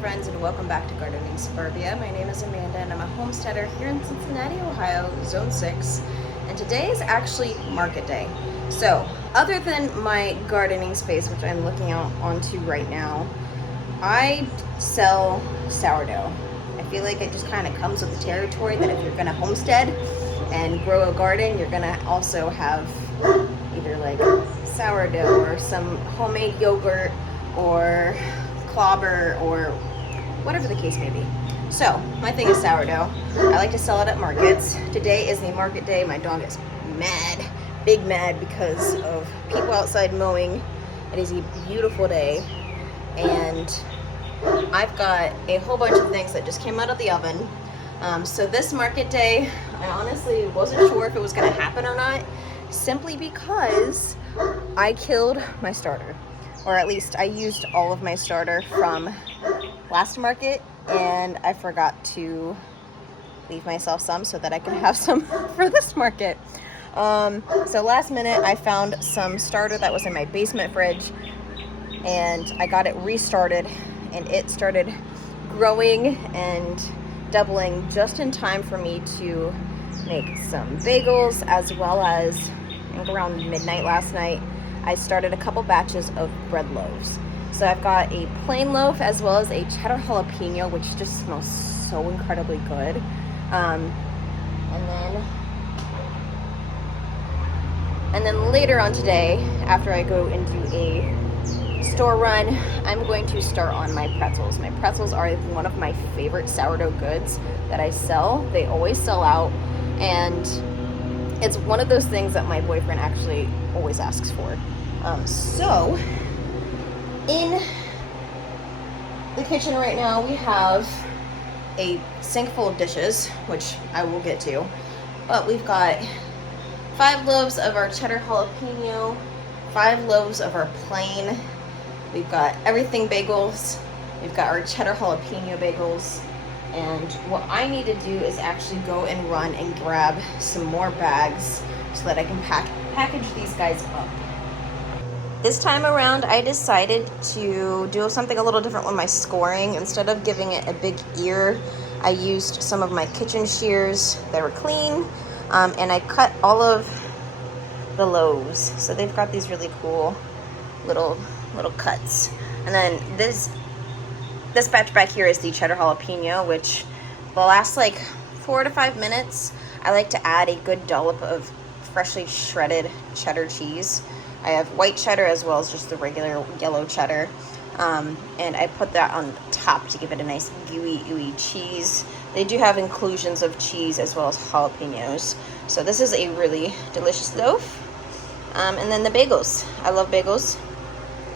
friends, and welcome back to Gardening Suburbia. My name is Amanda and I'm a homesteader here in Cincinnati, Ohio, Zone 6. And today is actually market day. So, other than my gardening space, which I'm looking out onto right now, I sell sourdough. I feel like it just kind of comes with the territory that if you're going to homestead and grow a garden, you're going to also have either like sourdough or some homemade yogurt or clobber or whatever the case may be. So my thing is sourdough. I like to sell it at markets. Today is the market day. My dog is mad, big mad, because of people outside mowing. It is a beautiful day and I've got a whole bunch of things that just came out of the oven. So this market day, I honestly wasn't sure if it was going to happen or not, simply because I killed my starter. Or at least I used all of my starter from last market and I forgot to leave myself some so that I could have some for this market. So last minute I found some starter that was in my basement fridge and I got it restarted and it started growing and doubling just in time for me to make some bagels, as well as I think around midnight last night I started a couple batches of bread loaves. So I've got a plain loaf as well as a cheddar jalapeno, which just smells so incredibly good. And then later on today, after I go and do a store run, I'm going to start on my pretzels. My pretzels are one of my favorite sourdough goods that I sell. They always sell out, and it's one of those things that my boyfriend actually always asks for. So in the kitchen right now, we have a sink full of dishes, which I will get to, but we've got 5 loaves of our cheddar jalapeno, 5 loaves of our plain. We've got everything bagels. We've got our cheddar jalapeno bagels. And what I need to do is actually go and run and grab some more bags so that I can package these guys up. This time around, I decided to do something a little different with my scoring. Instead of giving it a big ear, I used some of my kitchen shears that were clean, and I cut all of the loaves. So they've got these really cool little cuts. And then this batch back here is the cheddar jalapeno, which will last like 4 to 5 minutes. I like to add a good dollop of freshly shredded cheddar cheese. I have white cheddar as well as just the regular yellow cheddar. And I put that on top to give it a nice gooey, ooey cheese. They do have inclusions of cheese as well as jalapenos. So this is a really delicious loaf. And then the bagels. I love bagels.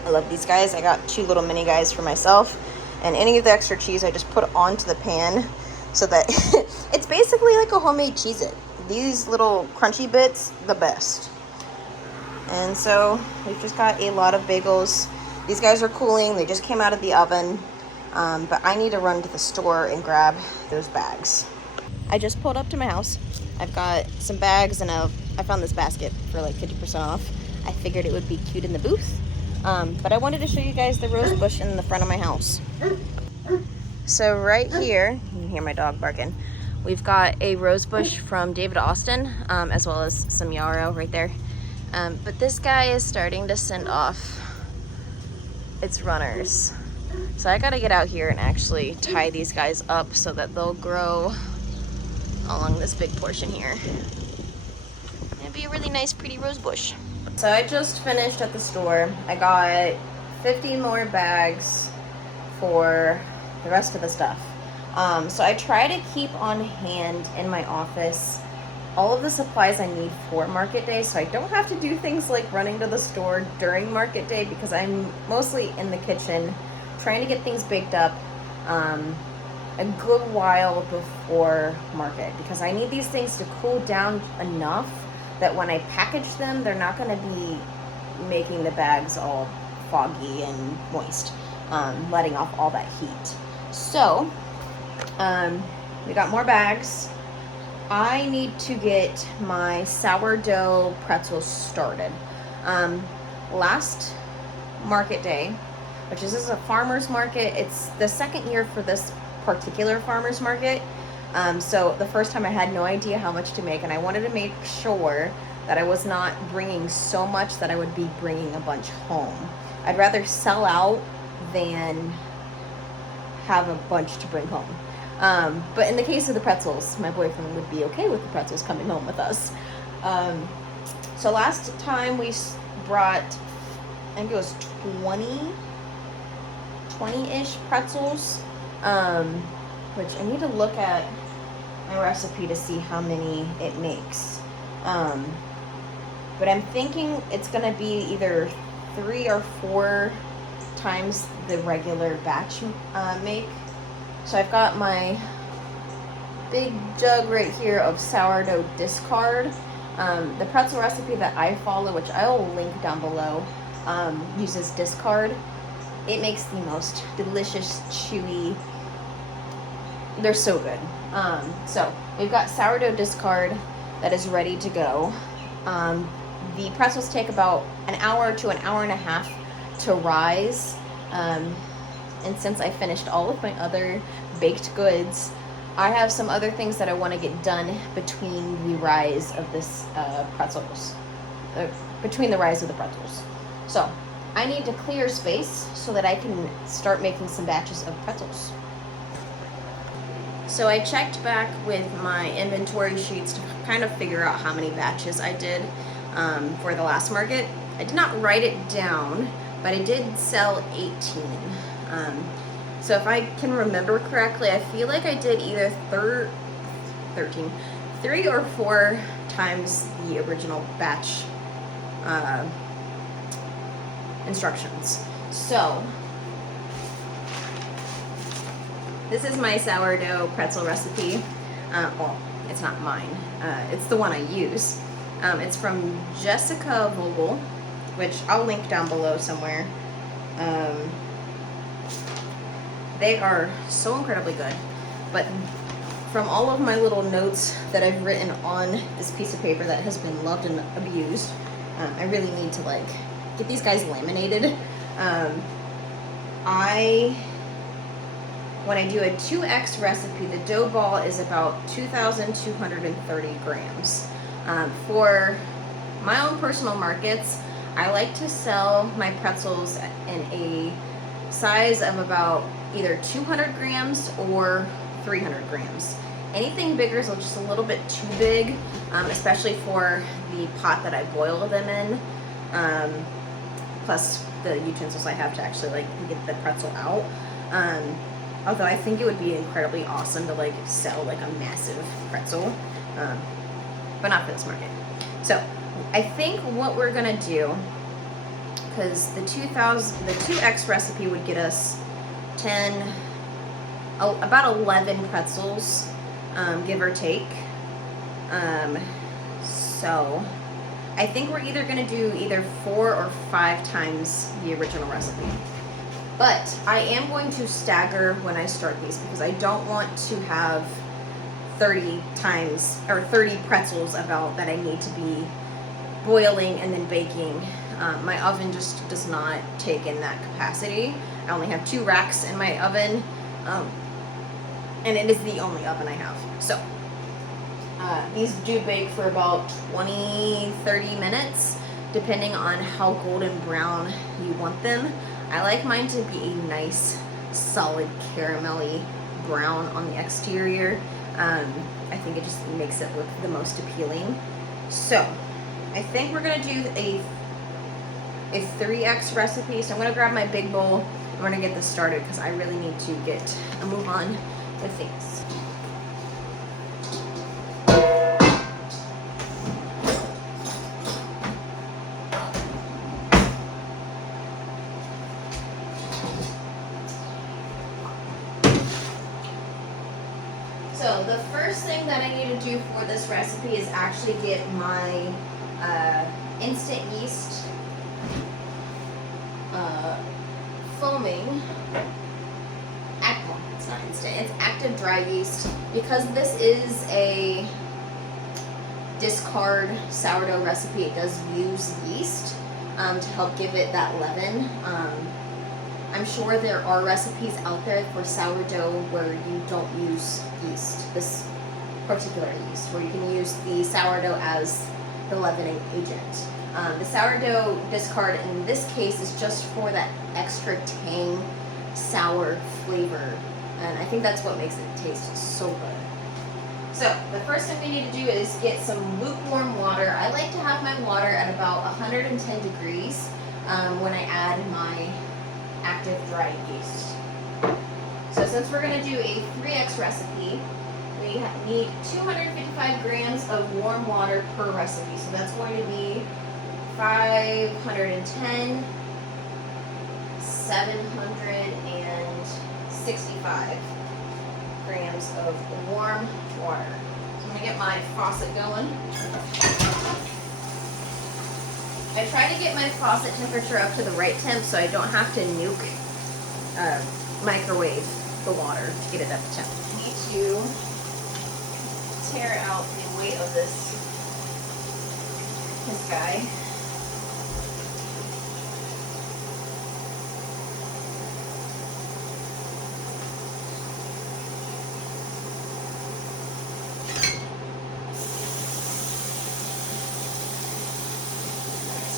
I love these guys. I got 2 little mini guys for myself. And any of the extra cheese I just put onto the pan so that it's basically like a homemade Cheez-It. These little crunchy bits, the best. And so we've just got a lot of bagels. These guys are cooling. They just came out of the oven. But I need to run to the store and grab those bags. I just pulled up to my house. I've got some bags and I found this basket for like 50% off. I figured it would be cute in the booth. But I wanted to show you guys the rose bush in the front of my house. So right here, you can hear my dog barking. We've got a rose bush from David Austin, as well as some yarrow right there. But this guy is starting to send off its runners. So I gotta get out here and actually tie these guys up so that they'll grow along this big portion here. It'd be a really nice, pretty rose bush. So I just finished at the store. I got 50 more bags for the rest of the stuff. So I try to keep on hand in my office all of the supplies I need for market day, so I don't have to do things like running to the store during market day, because I'm mostly in the kitchen trying to get things baked up a good while before market, because I need these things to cool down enough that when I package them, they're not going to be making the bags all foggy and moist, letting off all that heat. So we got more bags. I need to get my sourdough pretzels started. Last market day, which is, this is a farmer's market. It's the second year for this particular farmer's market. So the first time I had no idea how much to make, and I wanted to make sure that I was not bringing so much that I would be bringing a bunch home. I'd rather sell out than have a bunch to bring home. But in the case of the pretzels, my boyfriend would be okay with the pretzels coming home with us. So last time we brought, I think it was 20-ish pretzels, which I need to look at my recipe to see how many it makes. But I'm thinking it's gonna be either 3 or 4 times the regular batch make. So I've got my big jug right here of sourdough discard. The pretzel recipe that I follow, which I'll link down below, uses discard. It makes the most delicious, chewy, they're so good. So we've got sourdough discard that is ready to go. The pretzels take about an hour to an hour and a half to rise. And since I finished all of my other baked goods, I have some other things that I want to get done between the rise of this pretzels. Between the rise of the pretzels. So I need to clear space so that I can start making some batches of pretzels. So I checked back with my inventory sheets to kind of figure out how many batches I did for the last market. I did not write it down, but I did sell 18. So if I can remember correctly, I feel like I did either 3 or 4 times the original batch instructions. So this is my sourdough pretzel recipe. Well, it's not mine. It's the one I use. It's from Jessica Vogel, which I'll link down below somewhere. They are so incredibly good. But from all of my little notes that I've written on this piece of paper that has been loved and abused, I really need to like get these guys laminated. When I do a 2X recipe, the dough ball is about 2,230 grams. For my own personal markets, I like to sell my pretzels in a size of about either 200 grams or 300 grams. Anything bigger is just a little bit too big, especially for the pot that I boil them in, plus the utensils I have to actually like get the pretzel out. Although I think it would be incredibly awesome to like sell like a massive pretzel, but not for this market. So I think what we're gonna do, because the 2X recipe would get us about 11 pretzels, give or take. So I think we're either gonna do either 4 or 5 times the original recipe. But I am going to stagger when I start these because I don't want to have 30 pretzels about that I need to be boiling and then baking. My oven just does not take in that capacity. I only have 2 racks in my oven, and it is the only oven I have. So these do bake for about 20-30 minutes, depending on how golden brown you want them. I like mine to be a nice, solid, caramelly brown on the exterior. I think it just makes it look the most appealing. So I think we're gonna do a 3X recipe. So I'm gonna grab my big bowl and we're gonna get this started because I really need to get a move on with things. So the first thing that I need to do for this recipe is actually get my instant yeast foaming. It's not instant, it's active dry yeast. Because this is a discard sourdough recipe, it does use yeast to help give it that leaven. I'm sure there are recipes out there for sourdough where you don't use yeast, this particular yeast, where you can use the sourdough as the leavening agent. The sourdough discard in this case is just for that extra tang, sour flavor, and I think that's what makes it taste so good. So the first thing we need to do is get some lukewarm water. I like to have my water at about 110 degrees when I add my active dry yeast. So since we're going to do a 3x recipe, we need 255 grams of warm water per recipe. So that's going to be 510, 765 grams of warm water. So I'm going to get my faucet going. I try to get my faucet temperature up to the right temp so I don't have to microwave the water to get it up to temp. I need to tear out the weight of this guy.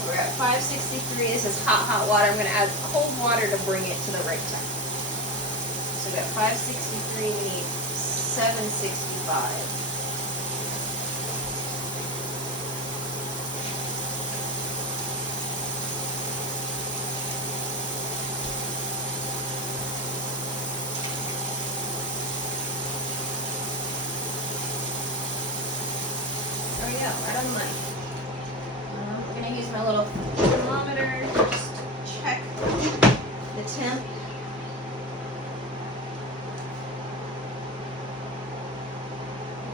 We're at 563. This is hot water. I'm going to add cold water to bring it to the right temp. So we got 563. We need 765. There we go. Right on the money. We're going to use my little thermometer just to check the temp.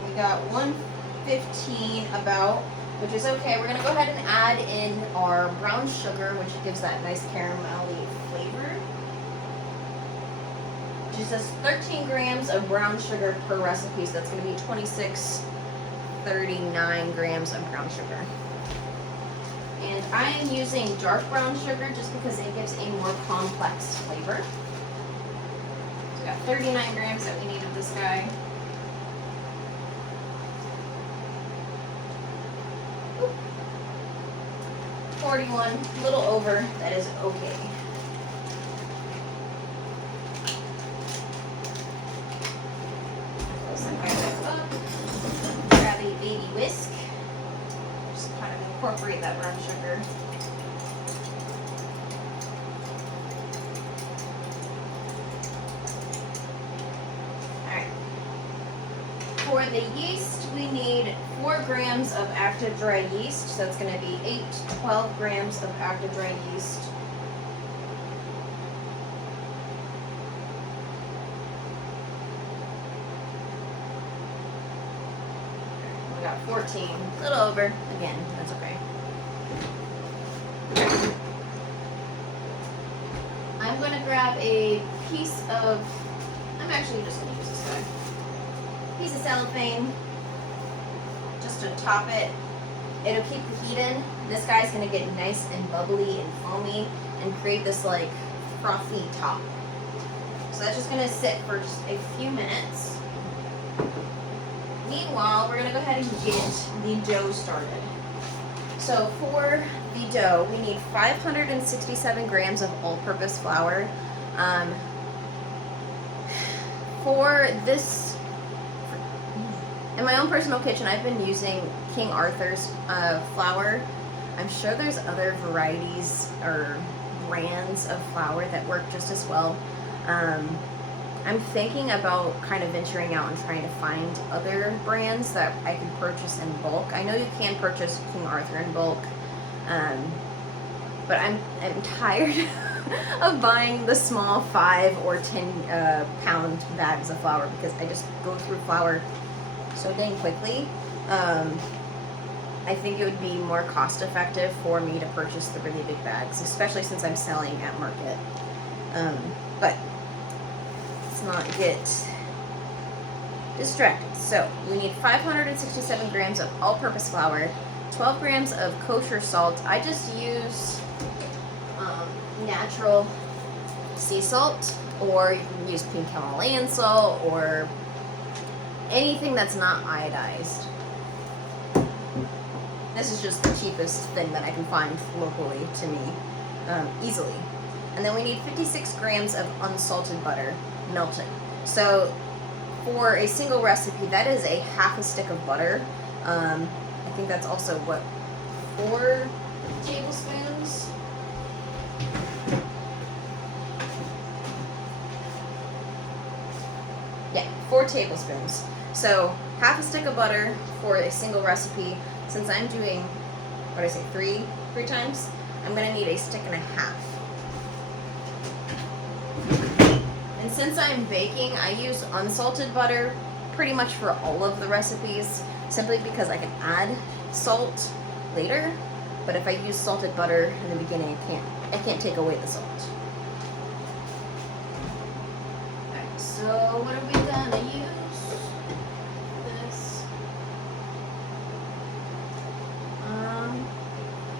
We got 115 about, which is okay. We're going to go ahead and add in our brown sugar, which gives that nice caramelly flavor. Which is just 13 grams of brown sugar per recipe, so that's going to be 39 grams of brown sugar. And I am using dark brown sugar just because it gives a more complex flavor. So we got 39 grams that we need of this guy. Oop. 41, a little over, that is okay. Grab a baby whisk. Just kind of incorporate that brown sugar. Alright. For the yeast, we need 4 grams of active dry yeast. So it's going to be 8 to 12 grams of active dry yeast. We got 14, a little over. Again, that's okay. I'm going to grab a piece of, I'm actually just going to use this guy. Piece of cellophane, just to top it. It'll keep the heat in. This guy's going to get nice and bubbly and foamy and create this like frothy top. So that's just going to sit for just a few minutes. Meanwhile, we're going to go ahead and get the dough started. So for the dough, we need 567 grams of all-purpose flour. For this, in my own personal kitchen, I've been using King Arthur's flour. I'm sure there's other varieties or brands of flour that work just as well. I'm thinking about kind of venturing out and trying to find other brands that I can purchase in bulk. I know you can purchase King Arthur in bulk, but I'm tired of buying the small 5 or 10 pound bags of flour because I just go through flour so dang quickly. I think it would be more cost effective for me to purchase the really big bags, especially since I'm selling at market. But let's not get distracted. So we need 567 grams of all-purpose flour, 12 grams of kosher salt. I just use natural sea salt, or you can use pink Himalayan salt, or anything that's not iodized. This is just the cheapest thing that I can find locally to me, easily. And then we need 56 grams of unsalted butter melted. So for a single recipe, that is a half a stick of butter. I think that's also, what, 4 tablespoons? Yeah, 4 tablespoons. So half a stick of butter for a single recipe. Since I'm doing, what did I say, three times, I'm gonna need a stick and a half. And since I'm baking, I use unsalted butter pretty much for all of the recipes, simply because I can add salt later. But if I use salted butter in the beginning, I can't take away the salt. Alright, so what are we gonna use? This.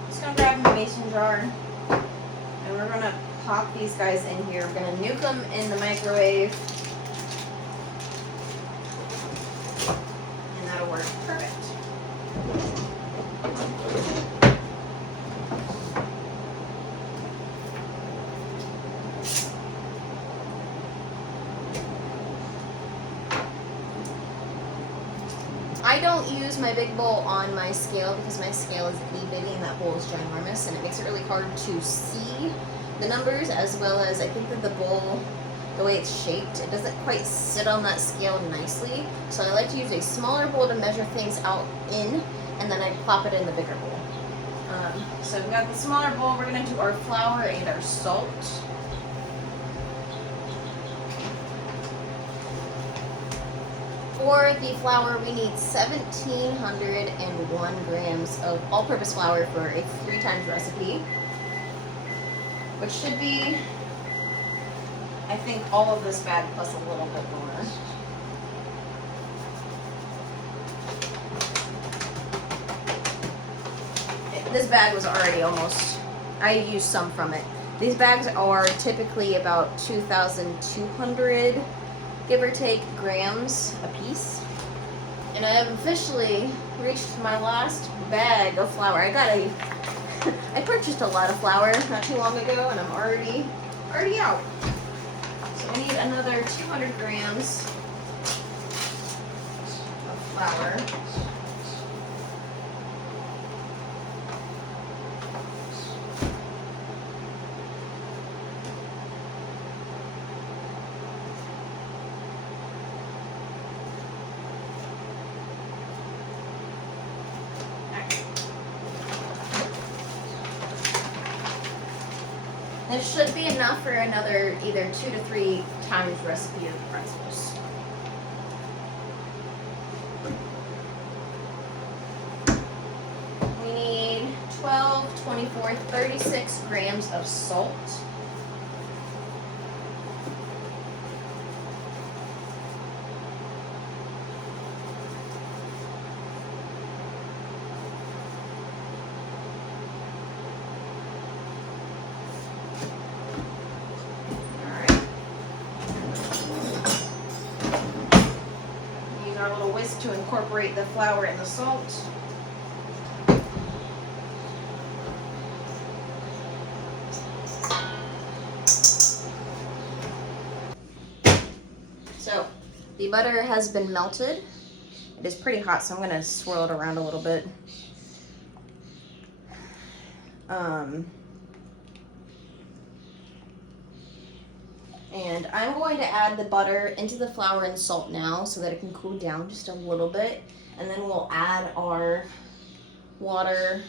Just gonna grab my mason jar, and we're gonna pop these guys in here. We're gonna nuke them in the microwave, and that'll work perfect. I don't use my big bowl on my scale because my scale is itty bitty and that bowl is ginormous, and it makes it really hard to see the numbers, as well as I think that the bowl, the way it's shaped, it doesn't quite sit on that scale nicely. So I like to use a smaller bowl to measure things out in, and then I plop it in the bigger bowl. So we've got the smaller bowl. We're going to do our flour and our salt. For the flour, we need 1,701 grams of all-purpose flour for a 3 times recipe, which should be, I think, all of this bag plus a little bit more. This bag was already almost, I used some from it. These bags are typically about 2,200, give or take, grams a piece. And I have officially reached my last bag of flour. I purchased a lot of flour not too long ago, and I'm already out. So we need another 200 grams of flour. This should be enough for another either 2 to 3 times recipe of pretzels. We need 12, 24, 36 grams of salt. To incorporate the flour and the salt. So the butter has been melted. It is pretty hot, so I'm going to swirl it around a little bit. And I'm going to add the butter into the flour and salt now so that it can cool down just a little bit. And then we'll add our water,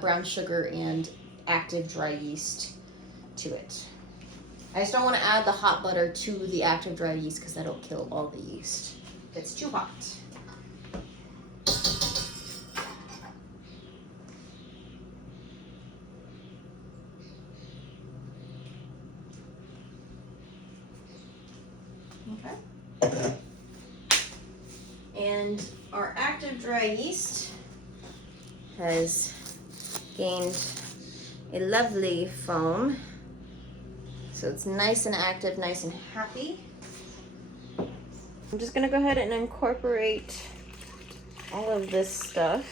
brown sugar, and active dry yeast to it. I just don't want to add the hot butter to the active dry yeast because that'll kill all the yeast. It's too hot. Okay. And our active dry yeast has gained a lovely foam. So it's nice and active, nice and happy. I'm just gonna go ahead and incorporate all of this stuff.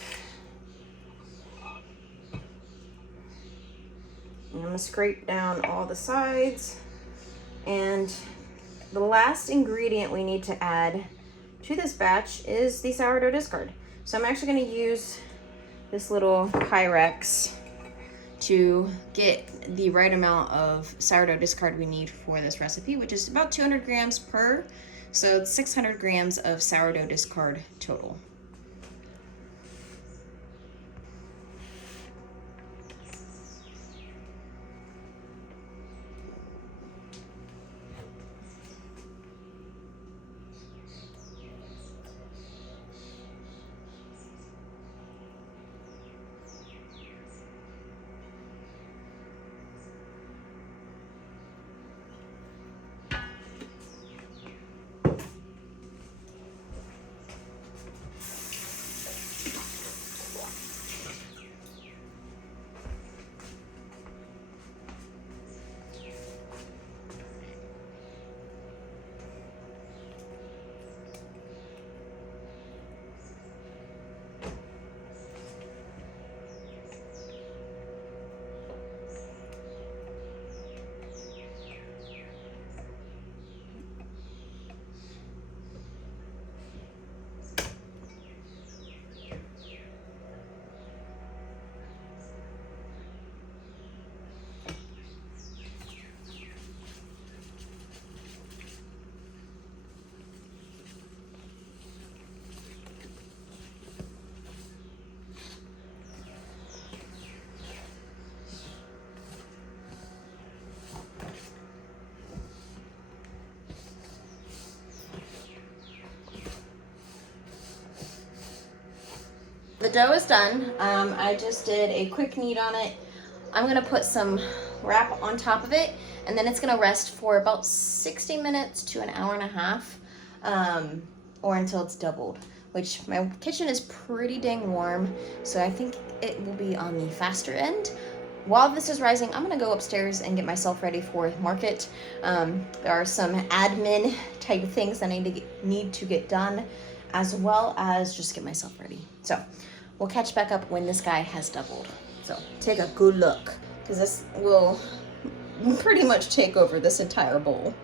And I'm gonna scrape down all the sides. And the last ingredient we need to add to this batch is the sourdough discard. So I'm actually gonna use this little Pyrex to get the right amount of sourdough discard we need for this recipe, which is about 200 grams per, so it's 600 grams of sourdough discard total. The dough is done. I just did a quick knead on it. I'm gonna put some wrap on top of it, and then it's gonna rest for about 60 minutes to an hour and a half, or until it's doubled, which my kitchen is pretty dang warm, so I think it will be on the faster end. While this is rising, I'm gonna go upstairs and get myself ready for market. There are some admin type of things that I need to get done, as well as just get myself ready. So we'll catch back up when this guy has doubled. So take a good look, because this will pretty much take over this entire bowl.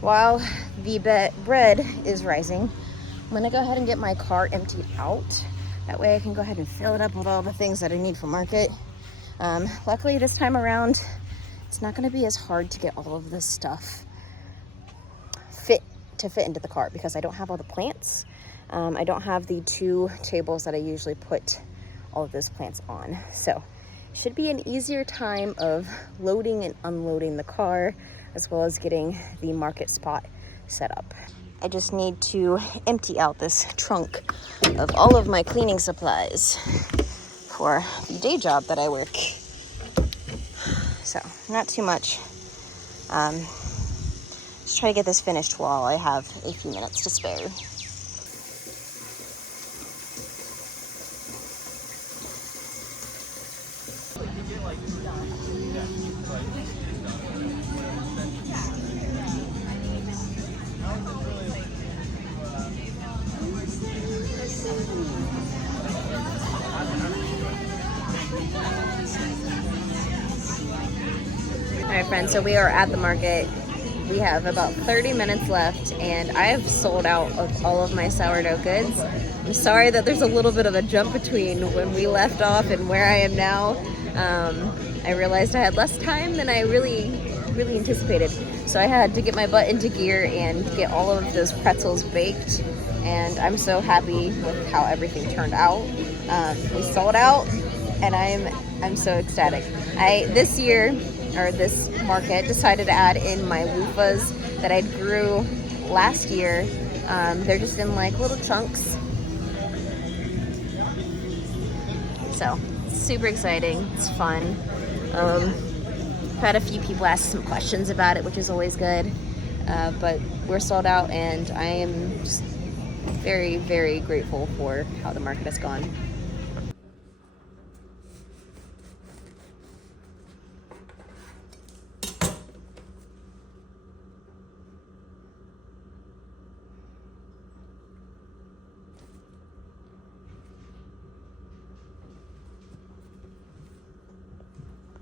While the bread is rising, I'm gonna go ahead and get my car emptied out. That way I can go ahead and fill it up with all the things that I need for market. Luckily this time around, it's not gonna be as hard to get all of this stuff fit into the car, because I don't have all the plants. I don't have the 2 tables that I usually put all of those plants on. So it should be an easier time of loading and unloading the car, as well as getting the market spot set up. I just need to empty out this trunk of all of my cleaning supplies for the day job that I work. So not too much. Just try to get this finished while I have a few minutes to spare. All right, friends, so we are at the market. We have about 30 minutes left, and I have sold out of all of my sourdough goods. I'm sorry that there's a little bit of a jump between when we left off and where I am now. I realized I had less time than I really anticipated. So I had to get my butt into gear and get all of those pretzels baked, and I'm so happy with how everything turned out. We sold out, and I'm so ecstatic. This market decided to add in my loofahs that I grew last year. They're just in like little chunks. So super exciting, it's fun. I've had a few people ask some questions about it, which is always good. But we're sold out, and I am just very, very grateful for how the market has gone.